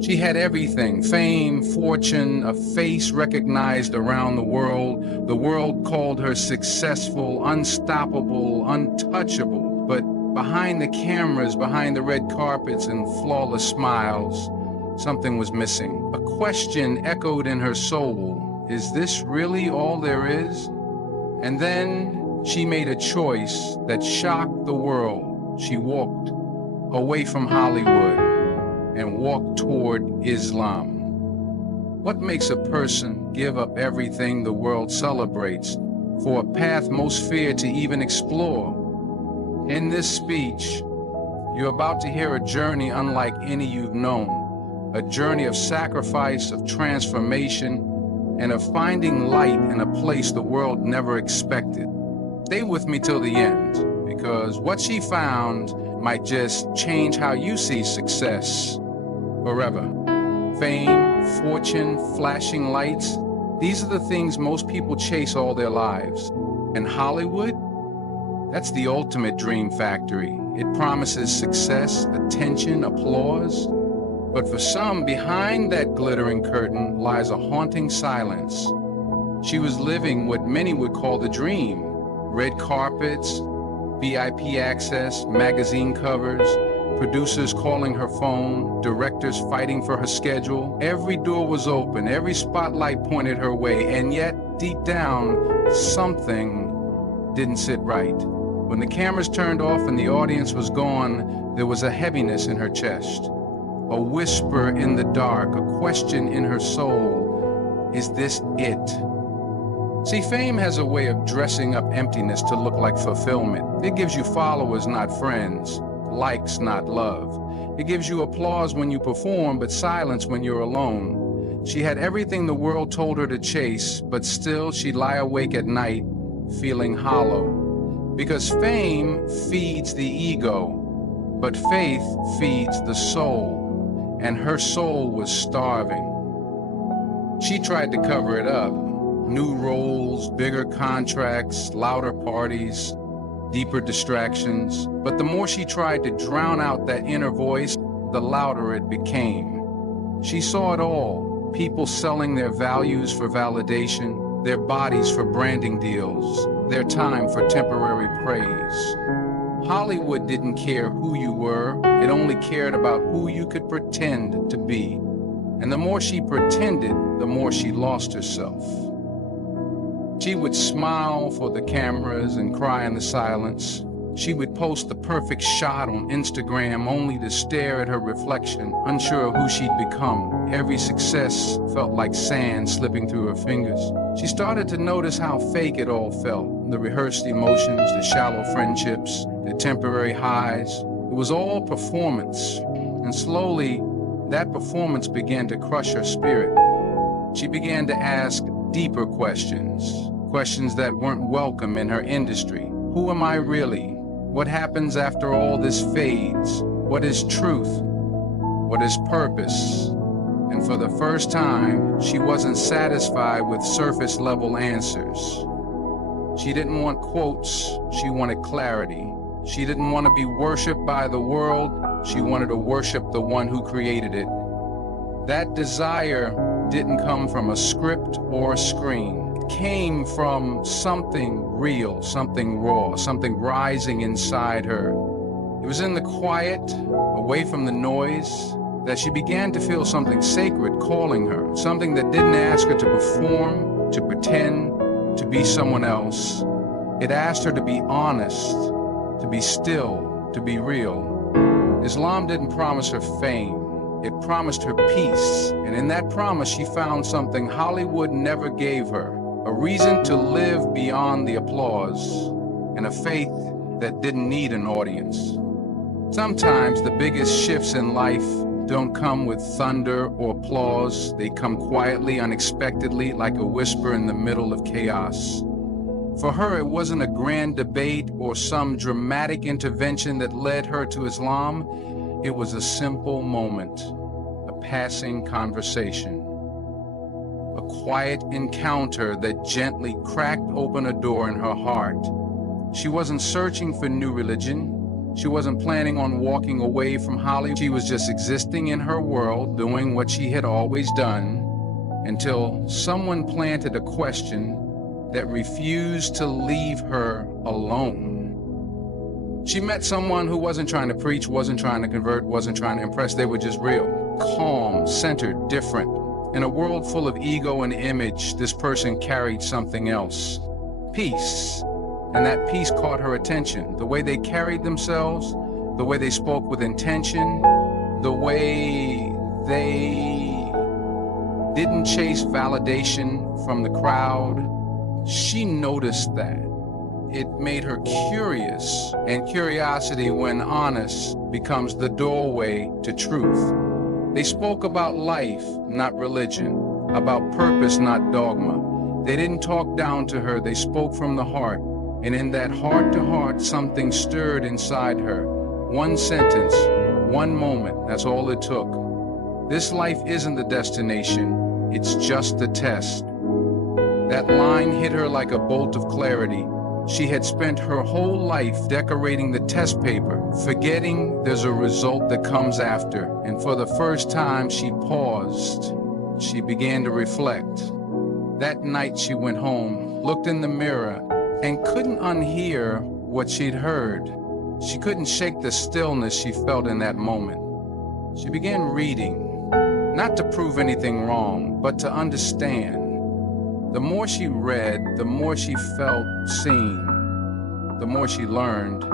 She had everything: fame, fortune, a face recognized around the world. The world called her successful, unstoppable, untouchable. But behind the cameras, behind the red carpets and flawless smiles, something was missing. A question echoed in her soul: is this really all there is? And then she made a choice that shocked the world. She walked away from Hollywood and walked toward Islam. What makes a person give up everything the world celebrates for a path most fear to even explore? In this speech, you're about to hear a journey unlike any you've known, a journey of sacrifice, of transformation, and of finding light in a place the world never expected. Stay with me till the end, because what she found might just change how you see success forever. Fame, fortune, flashing lights, these are the things most people chase all their lives. And Hollywood? That's the ultimate dream factory. It promises success, attention, applause. But for some, behind that glittering curtain lies a haunting silence. She was living what many would call the dream. Red carpets, VIP access, magazine covers, producers calling her phone, directors fighting for her schedule. Every door was open, every spotlight pointed her way, and yet, deep down, something didn't sit right. When the cameras turned off and the audience was gone, there was a heaviness in her chest, a whisper in the dark, a question in her soul: is this it? See, fame has a way of dressing up emptiness to look like fulfillment. It gives you followers, not friends. Likes, not love. It gives you applause when you perform, but silence when you're alone. She had everything the world told her to chase, but still she'd lie awake at night feeling hollow. Because fame feeds the ego, but faith feeds the soul, and her soul was starving. She tried to cover it up. New roles, bigger contracts, louder parties, deeper distractions. But the more she tried to drown out that inner voice, the louder it became. She saw it all: people selling their values for validation, their bodies for branding deals, their time for temporary praise. Hollywood didn't care who you were, it only cared about who you could pretend to be. And the more she pretended, the more she lost herself. She would smile for the cameras and cry in the silence. She would post the perfect shot on Instagram only to stare at her reflection, unsure of who she'd become. Every success felt like sand slipping through her fingers. She started to notice how fake it all felt. The rehearsed emotions, the shallow friendships, the temporary highs. It was all performance. And slowly, that performance began to crush her spirit. She began to ask deeper questions, questions that weren't welcome in her industry. Who am I really? What happens after all this fades? What is truth? What is purpose? And for the first time, she wasn't satisfied with surface-level answers. She didn't want quotes, she wanted clarity. She didn't want to be worshipped by the world, she wanted to worship the one who created it. That desire didn't come from a script or a screen. It came from something real, something raw, something rising inside her. It was in the quiet, away from the noise, that she began to feel something sacred calling her, something that didn't ask her to perform, to pretend, to be someone else. It asked her to be honest, to be still, to be real. Islam didn't promise her fame. It promised her peace, and in that promise she found something Hollywood never gave her: a reason to live beyond the applause, and a faith that didn't need an audience. Sometimes the biggest shifts in life don't come with thunder or applause. They come quietly, unexpectedly, like a whisper in the middle of chaos. For her, it wasn't a grand debate or some dramatic intervention that led her to Islam. It was a simple moment, a passing conversation, a quiet encounter that gently cracked open a door in her heart. She wasn't searching for new religion. She wasn't planning on walking away from Hollywood. She was just existing in her world, doing what she had always done, until someone planted a question that refused to leave her alone. She met someone who wasn't trying to preach, wasn't trying to convert, wasn't trying to impress. They were just real, calm, centered, different. In a world full of ego and image, this person carried something else: peace. And that peace caught her attention. The way they carried themselves, the way they spoke with intention, the way they didn't chase validation from the crowd. She noticed that. It made her curious, and curiosity, when honest, becomes the doorway to truth. They spoke about life, not religion, about purpose, not dogma. They didn't talk down to her, they spoke from the heart. And in that heart-to-heart, something stirred inside her. One sentence, one moment, that's all it took. This life isn't the destination, it's just the test. That line hit her like a bolt of clarity. She had spent her whole life decorating the test paper, forgetting there's a result that comes after. And for the first time, she paused. She began to reflect. That night she went home, looked in the mirror, and couldn't unhear what she'd heard. She couldn't shake the stillness she felt in that moment. She began reading, not to prove anything wrong, but to understand. The more she read, the more she felt seen. The more she learned,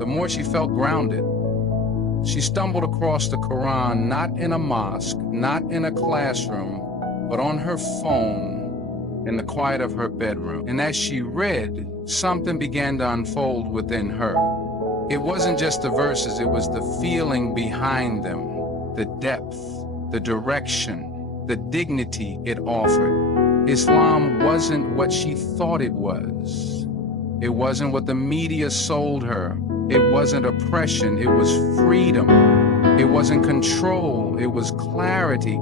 the more she felt grounded. She stumbled across the Quran, not in a mosque, not in a classroom, but on her phone, in the quiet of her bedroom. And as she read, something began to unfold within her. It wasn't just the verses, it was the feeling behind them, the depth, the direction, the dignity it offered. Islam wasn't what she thought it was. It wasn't what the media sold her. It wasn't oppression, it was freedom. It wasn't control, it was clarity.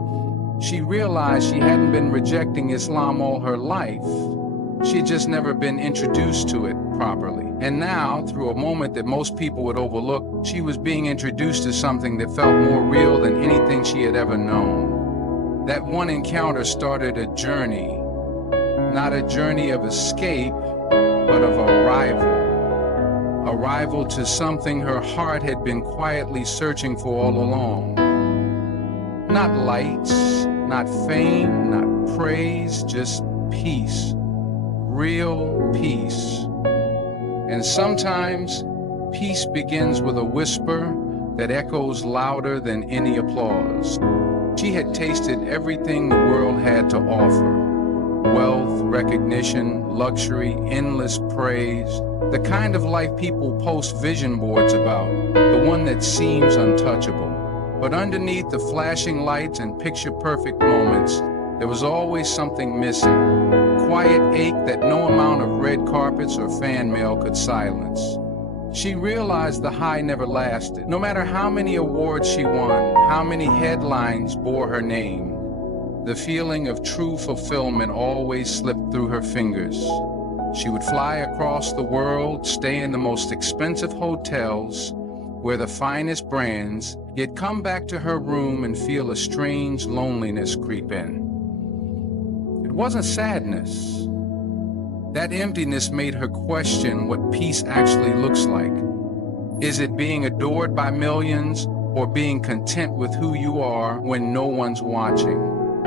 She realized she hadn't been rejecting Islam all her life. She'd just never been introduced to it properly. And now, through a moment that most people would overlook, she was being introduced to something that felt more real than anything she had ever known. That one encounter started a journey, not a journey of escape, but of arrival. Arrival to something her heart had been quietly searching for all along. Not lights, not fame, not praise, just peace. Real peace. And sometimes peace begins with a whisper that echoes louder than any applause. She had tasted everything the world had to offer. Wealth, recognition, luxury, endless praise. The kind of life people post vision boards about, the one that seems untouchable. But underneath the flashing lights and picture-perfect moments, there was always something missing. Quiet ache that no amount of red carpets or fan mail could silence. She realized the high never lasted. No matter how many awards she won, how many headlines bore her name, the feeling of true fulfillment always slipped through her fingers. She would fly across the world, stay in the most expensive hotels, wear the finest brands, yet come back to her room and feel a strange loneliness creep in. It wasn't sadness. That emptiness made her question what peace actually looks like. Is it being adored by millions, or being content with who you are when no one's watching?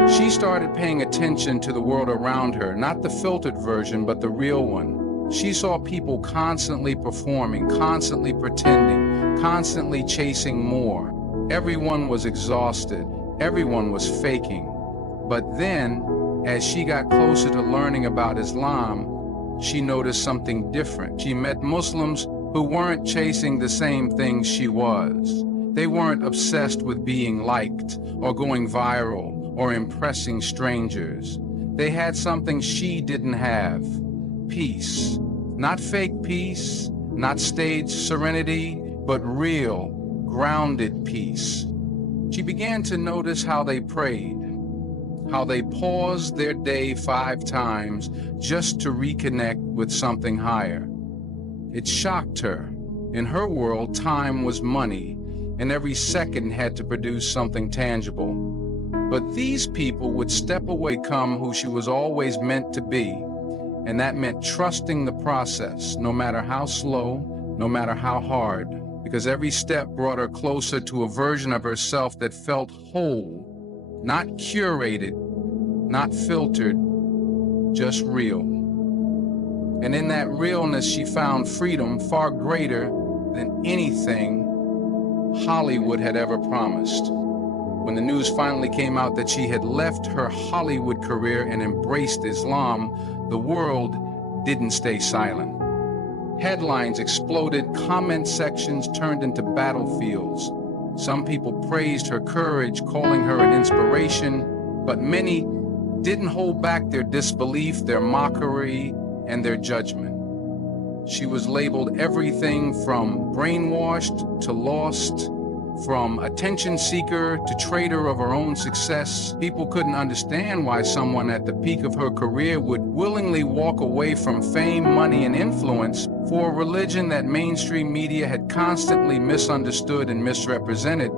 She started paying attention to the world around her, not the filtered version, but the real one. She saw people constantly performing, constantly pretending, constantly chasing more. Everyone was exhausted. Everyone was faking. But then, as she got closer to learning about Islam, she noticed something different. She met Muslims who weren't chasing the same things she was. They weren't obsessed with being liked or going viral or impressing strangers. They had something she didn't have: peace. Not fake peace, not staged serenity, but real, grounded peace. She began to notice how they prayed, how they paused their day 5 times just to reconnect with something higher. It shocked her. In her world, time was money, and every second had to produce something tangible. But these people would step away, become who she was always meant to be, and that meant trusting the process, no matter how slow, no matter how hard, because every step brought her closer to a version of herself that felt whole, not curated, not filtered, just real. And in that realness, she found freedom far greater than anything Hollywood had ever promised. When the news finally came out that she had left her Hollywood career and embraced Islam, the world didn't stay silent. Headlines exploded, comment sections turned into battlefields. Some people praised her courage, calling her an inspiration, but many didn't hold back their disbelief, their mockery, and their judgment. She was labeled everything from brainwashed to lost, from attention seeker to traitor of her own success. People couldn't understand why someone at the peak of her career would willingly walk away from fame, money, and influence for a religion that mainstream media had constantly misunderstood and misrepresented.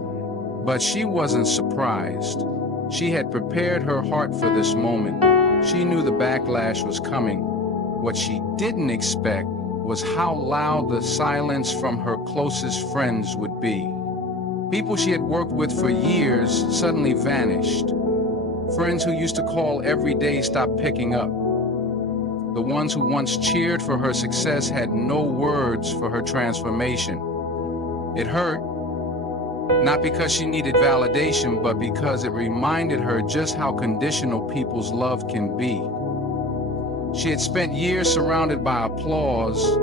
But she wasn't surprised. She had prepared her heart for this moment. She knew the backlash was coming. What she didn't expect was how loud the silence from her closest friends would be. People she had worked with for years suddenly vanished. Friends who used to call every day stopped picking up. The ones who once cheered for her success had no words for her transformation. It hurt, not because she needed validation, but because it reminded her just how conditional people's love can be. She had spent years surrounded by applause,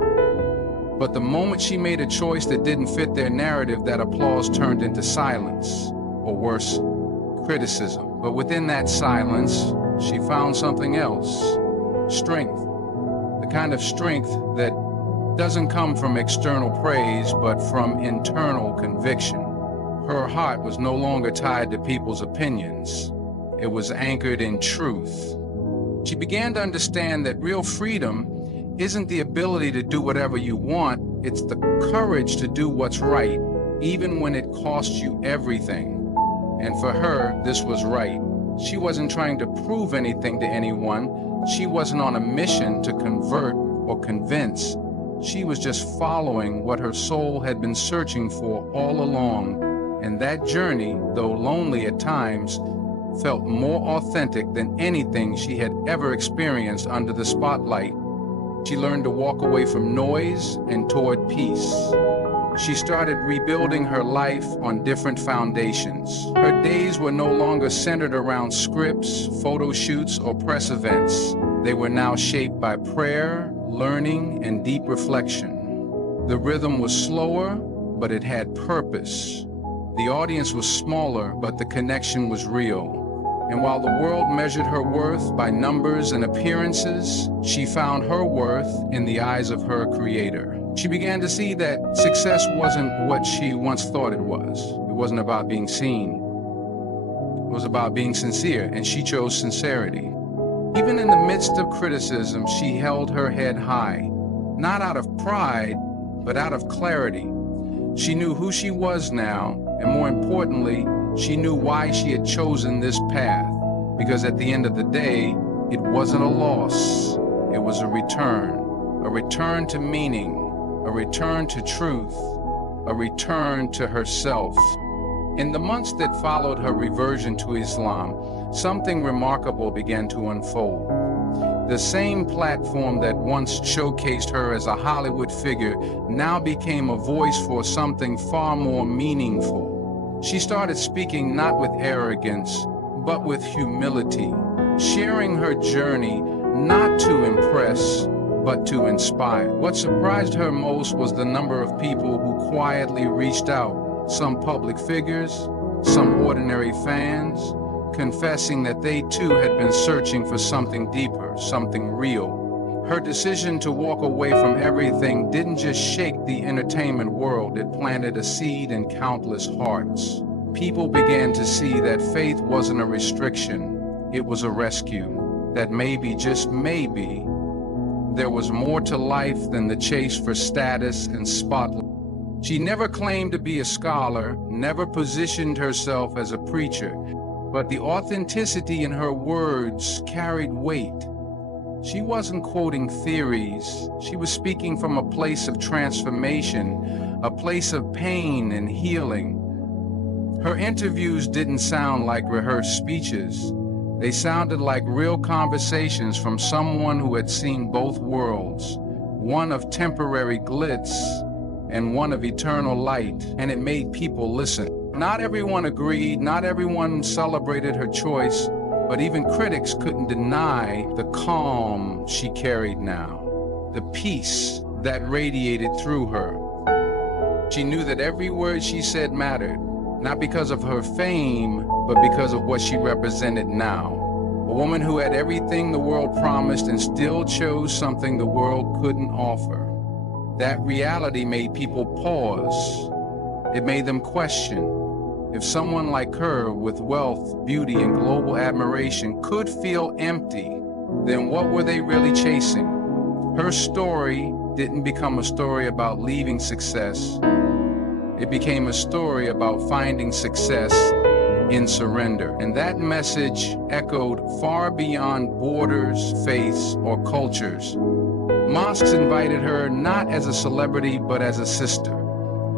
but the moment she made a choice that didn't fit their narrative, that applause turned into silence, or worse, criticism. But within that silence, she found something else, strength. The kind of strength that doesn't come from external praise, but from internal conviction. Her heart was no longer tied to people's opinions. It was anchored in truth. She began to understand that real freedom isn't the ability to do whatever you want, it's the courage to do what's right, even when it costs you everything. And for her, this was right. She wasn't trying to prove anything to anyone. She wasn't on a mission to convert or convince. She was just following what her soul had been searching for all along. And that journey, though lonely at times, felt more authentic than anything she had ever experienced under the spotlight. She learned to walk away from noise and toward peace. She started rebuilding her life on different foundations. Her days were no longer centered around scripts, photo shoots, or press events. They were now shaped by prayer, learning, and deep reflection. The rhythm was slower, but it had purpose. The audience was smaller, but the connection was real. And while the world measured her worth by numbers and appearances, she found her worth in the eyes of her creator. She began to see that success wasn't what she once thought it was. It wasn't about being seen. It was about being sincere, and she chose sincerity. Even in the midst of criticism, she held her head high, not out of pride, but out of clarity. She knew who she was now, and more importantly, she knew why she had chosen this path, because at the end of the day, it wasn't a loss, it was a return to meaning, a return to truth, a return to herself. In the months that followed her reversion to Islam, something remarkable began to unfold. The same platform that once showcased her as a Hollywood figure now became a voice for something far more meaningful. She started speaking not with arrogance, but with humility, sharing her journey not to impress, but to inspire. What surprised her most was the number of people who quietly reached out, some public figures, some ordinary fans, confessing that they too had been searching for something deeper, something real. Her decision to walk away from everything didn't just shake the entertainment world, it planted a seed in countless hearts. People began to see that faith wasn't a restriction, it was a rescue. That maybe, just maybe, there was more to life than the chase for status and spotlight. She never claimed to be a scholar, never positioned herself as a preacher, but the authenticity in her words carried weight. She wasn't quoting theories. She was speaking from a place of transformation, a place of pain and healing. Her interviews didn't sound like rehearsed speeches. They sounded like real conversations from someone who had seen both worlds, one of temporary glitz and one of eternal light, and it made people listen. Not everyone agreed, not everyone celebrated her choice, but even critics couldn't deny the calm she carried now, the peace that radiated through her. She knew that every word she said mattered, not because of her fame, but because of what she represented now. A woman who had everything the world promised and still chose something the world couldn't offer. That reality made people pause. It made them question. If someone like her, with wealth, beauty, and global admiration, could feel empty, then what were they really chasing? Her story didn't become a story about leaving success. It became a story about finding success in surrender. And that message echoed far beyond borders, faiths, or cultures. Mosques invited her not as a celebrity, but as a sister.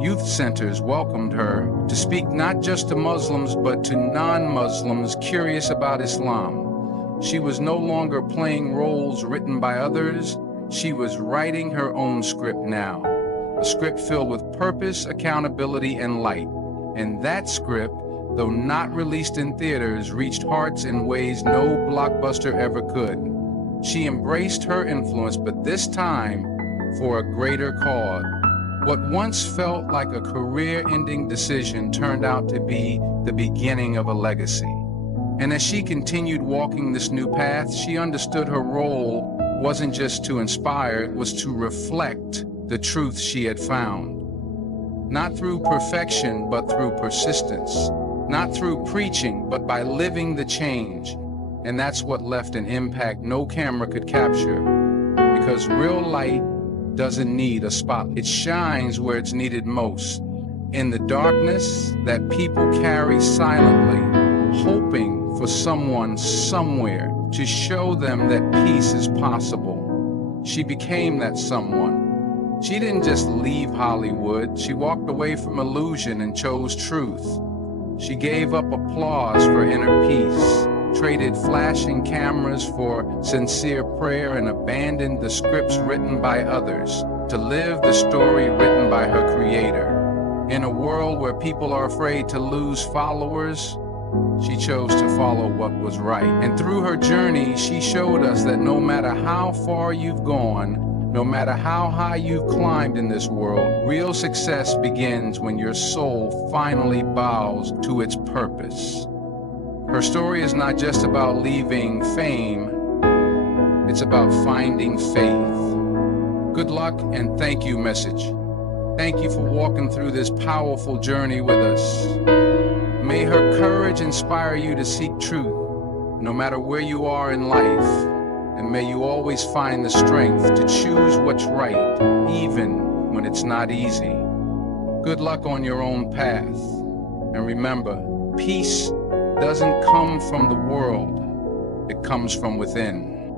Youth centers welcomed her to speak not just to Muslims, but to non-Muslims curious about Islam. She was no longer playing roles written by others. She was writing her own script now. A script filled with purpose, accountability, and light. And that script, though not released in theaters, reached hearts in ways no blockbuster ever could. She embraced her influence, but this time for a greater cause. What once felt like a career-ending decision turned out to be the beginning of a legacy. And as she continued walking this new path, she understood her role wasn't just to inspire, it was to reflect the truth she had found. Not through perfection, but through persistence. Not through preaching, but by living the change. And that's what left an impact no camera could capture. Because real light doesn't need a spotlight. It shines where it's needed most. In the darkness that people carry silently, hoping for someone somewhere to show them that peace is possible. She became that someone. She didn't just leave Hollywood. She walked away from illusion and chose truth. She gave up applause for inner peace, traded flashing cameras for sincere prayer, and abandoned the scripts written by others to live the story written by her creator. In a world where people are afraid to lose followers, she chose to follow what was right. And through her journey, she showed us that no matter how far you've gone, no matter how high you've climbed in this world, real success begins when your soul finally bows to its purpose. Her story is not just about leaving fame, it's about finding faith. Good luck and thank you message. Thank you for walking through this powerful journey with us. May her courage inspire you to seek truth, no matter where you are in life. And may you always find the strength to choose what's right, even when it's not easy. Good luck on your own path. And remember, peace doesn't come from the world, it comes from within.